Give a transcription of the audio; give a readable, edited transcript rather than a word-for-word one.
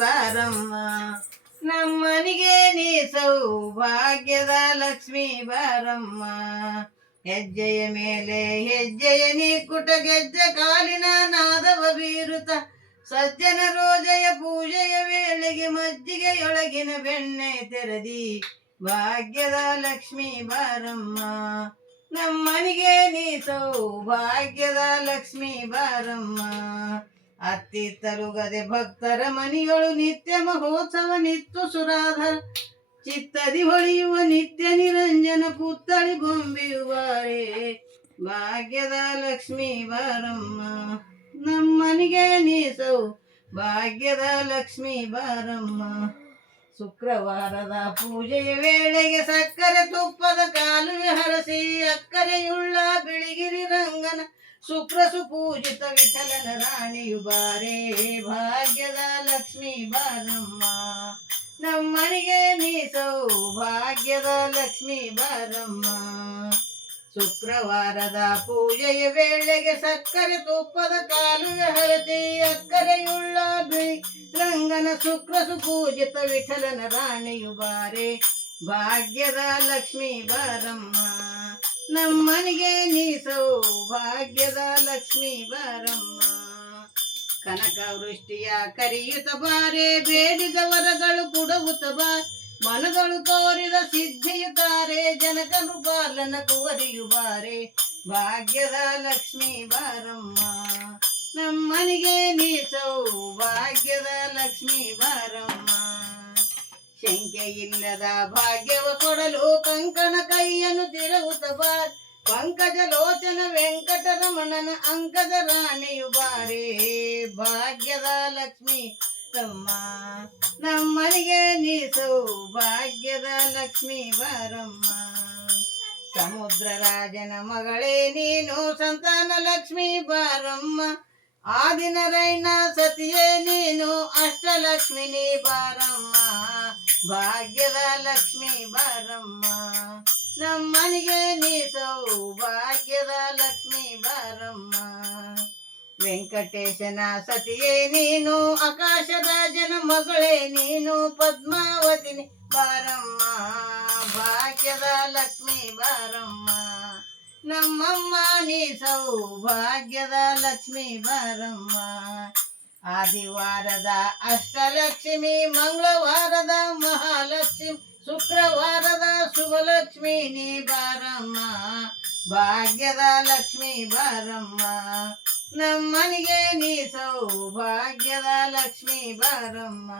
ಬಾರಮ್ಮ ನಮ್ಮನಿಗೆ ನೀ ಸೌಭಾಗ್ಯದ ಲಕ್ಷ್ಮೀ ಬಾರಮ್ಮ. ಹೆಜ್ಜೆಯ ಮೇಲೆ ಹೆಜ್ಜೆಯ ನೀ ಕುಟ ಗೆಜ್ಜೆ ಕಾಲಿನ ನಾದವ ಬೀರುತ್ತ ಸಜ್ಜನ ರೋಜಯ ಪೂಜೆಯ ವೇಳೆಗೆ ಮಜ್ಜಿಗೆಯೊಳಗಿನ ಬೆಣ್ಣೆ ತೆರದಿ ಭಾಗ್ಯದ ಲಕ್ಷ್ಮೀ ಬಾರಮ್ಮ. ನಮ್ಮನಿಗೆ ನೀ ಸೌಭಾಗ್ಯದ ಲಕ್ಷ್ಮೀ ಬಾರಮ್ಮ. ಅತ್ತಿ ತಲುಗದೆ ಭಕ್ತರ ಮನಿಗಳು ನಿತ್ಯ ಮಹೋತ್ಸವ ನಿತ್ಯ ಸುರಾಧರ ಚಿತ್ತದಿ ಹೊಳೆಯುವ ನಿತ್ಯ ನಿರಂಜನ ಪುತ್ತಳಿ ಬೊಂಬೆಯುವಾರೆ ಭಾಗ್ಯದ ಲಕ್ಷ್ಮೀ ಬಾರಮ್ಮ. ನಮ್ಮನಿಗೆ ನೀ ಭಾಗ್ಯದ ಲಕ್ಷ್ಮೀ ಬಾರಮ್ಮ. ಶುಕ್ರವಾರದ ಪೂಜೆಯ ವೇಳೆಗೆ ಸಕ್ಕರೆ ತುಪ್ಪದ ಕಾಲುವೆ ಹರಸಿ ಅಕ್ಕರೆಯುಳ್ಳ ಬಿಳಿಗಿರಿ ರಂಗನ ಸುಪ್ರಸು ಪೂಜಿತ ವಿಠಲನ ರಾಣಿಯು ಬಾರೆ ಭಾಗ್ಯದ ಲಕ್ಷ್ಮೀ ಬಾರಮ್ಮ. ನಮ್ಮನಿಗೆ ನೀ ಸೌಭಾಗ್ಯದ ಲಕ್ಷ್ಮೀ ಬಾರಮ್ಮ. ಶುಕ್ರವಾರದ ಪೂಜೆಯ ವೇಳೆಗೆ ಸಕ್ಕರೆ ತುಪ್ಪದ ಕಾಲುವೆ ಹರಸಿ ಅಕ್ಕರೆಯುಳ್ಳ ಬಿಳಿ ರಂಗನ ಶುಕ್ರಸು ಪೂಜಿತ ವಿಠಲನ ರಾಣಿಯು ಬಾರೆ ಭಾಗ್ಯದ ಲಕ್ಷ್ಮೀ ಬಾರಮ್ಮ. ನಮ್ಮನಿಗೆ ನೀ ಸೌಭಾಗ್ಯದ ಲಕ್ಷ್ಮೀ ಬಾರಮ್ಮ. ಕನಕ ವೃಷ್ಟಿಯ ಕರಿಯುತ್ತ ಬಾರೆ ಬೇಡಿದ ವರಗಳು ಕೊಡುವುತ್ತ ಬಾರ್ ಮನಗಳು ತೋರಿದ ಸಿದ್ಧಿಯು ತಾರೆ ಜನಕನು ಬಾಲನ ಕುವರಿಯು ಬಾರೆ ಭಾಗ್ಯದ ಲಕ್ಷ್ಮೀ ಬಾರಮ್ಮ. ನಮ್ಮನಿಗೆ ನೀ ಸೌಭಾಗ್ಯದ ಲಕ್ಷ್ಮೀ ಬಾರಮ್ಮ. ಶಂಕೆ ಇಲ್ಲದ ಭಾಗ್ಯವ ಕೊಡಲು ಕಂಕಣ ಕೈಯನ್ನು ತಿರುವುತ್ತ ಬಾರ್ ಪಂಕಜ ಲೋಚನ ವೆಂಕಟರಮಣನ ಅಂಕದ ರಾಣಿಯು ಬಾರೆ ಭಾಗ್ಯದ ಲಕ್ಷ್ಮೀ ಬಾರಮ್ಮ. ನಮ್ಮನಿಗೆ ನೀ ಸೌಭಾಗ್ಯದ ಲಕ್ಷ್ಮೀ ಬಾರಮ್ಮ. ಸಮುದ್ರ ರಾಜನ ಮಗಳೇ ನೀನು ಸಂತಾನ ಲಕ್ಷ್ಮೀ ಬಾರಮ್ಮ. ಆದಿನ ರೈನ ಸತಿಯೇ ನೀನು ಅಷ್ಟಲಕ್ಷ್ಮಿನಿ ಬಾರಮ್ಮ ಭಾಗ್ಯದ ಲಕ್ಷ್ಮೀ ಬಾರಮ್ಮ. ನಮ್ಮನಿಗೆ ನೀ ಸೌಭಾಗ್ಯದ ಲಕ್ಷ್ಮೀ ಬಾರಮ್ಮ. ವೆಂಕಟೇಶನ ಸತಿಯೇ ನೀನು ಆಕಾಶ ರಾಜನ ಮಗಳೇ ನೀನು ಪದ್ಮಾವತಿನಿ ಬಾರಮ್ಮ ಭಾಗ್ಯದ ಲಕ್ಷ್ಮೀ ಬಾರಮ್ಮ. ನಮ್ಮಮ್ಮ ನೀ ಸೌಭಾಗ್ಯದ ಲಕ್ಷ್ಮೀ ಬಾರಮ್ಮ. ಆದಿವಾರದ ಅಷ್ಟಲಕ್ಷ್ಮಿ ಮಂಗಳವಾರದ ಮಹಾಲಕ್ಷ್ಮಿ ಶುಕ್ರವಾರದ ಶುಭಲಕ್ಷ್ಮಿ ನೀ ಬಾರಮ್ಮ ಭಾಗ್ಯದ ಲಕ್ಷ್ಮೀ ಬಾರಮ್ಮ. ನಮ್ಮನಿಗೆ ನೀ ಸೌಭಾಗ್ಯದ ಲಕ್ಷ್ಮೀ ಬಾರಮ್ಮ.